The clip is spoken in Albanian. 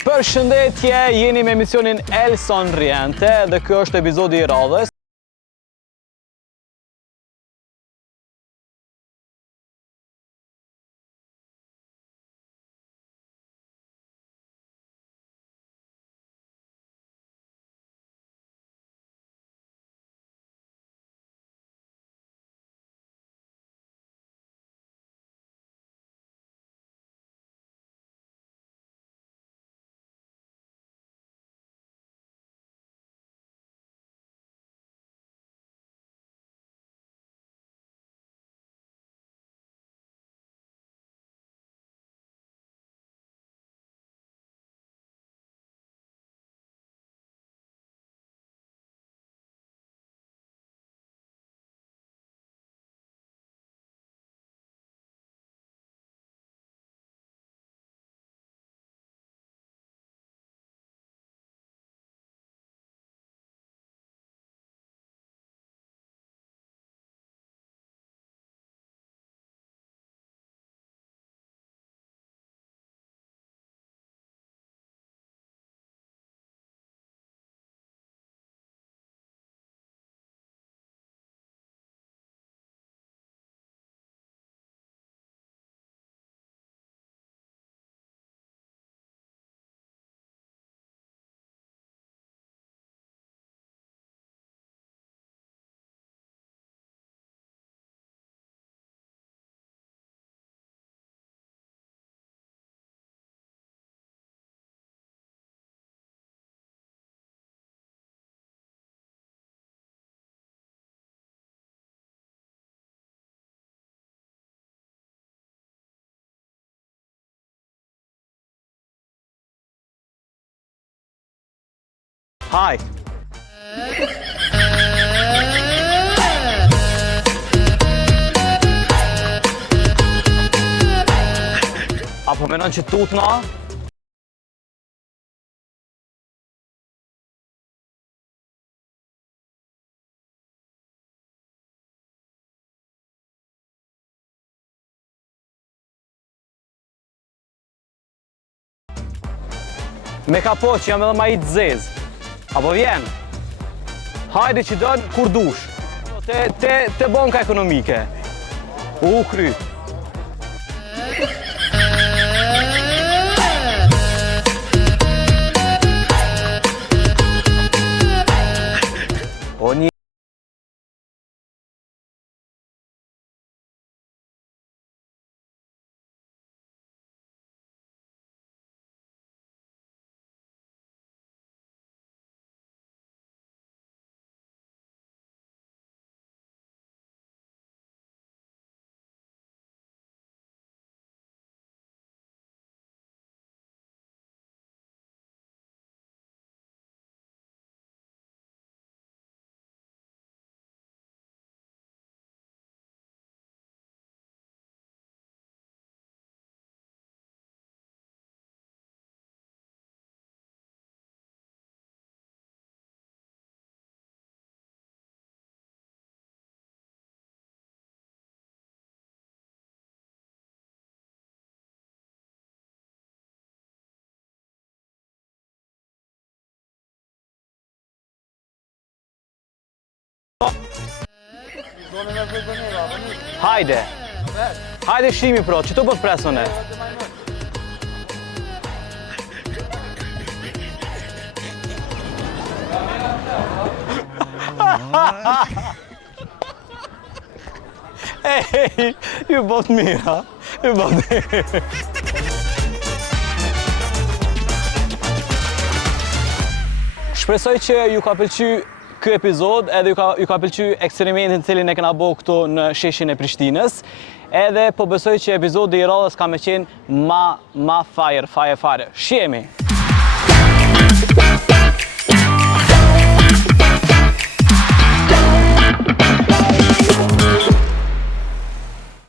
Përshëndetje, jeni me emisionin El Sonriente dhe kjo është epizodi i radhës. Hi. Apo menon që tutna? Me kapo që jam edhe ma i të zezë. Apo vjen? Hajde që dënë kur dush. Te banka ekonomike. U kry. O një. Hajde. Hajde shimi pro, që tu po të presone? Ej, ju bot mira. Ju bot mira. Shpresoj që ju ka pëlqy ky epizod edhe ju ka pëlqy eksperimentin cilin e kena bo këtu në sheshin e Prishtinës. Edhe po besoj që epizodi i radhës ka me qenë ma fire. Shihemi!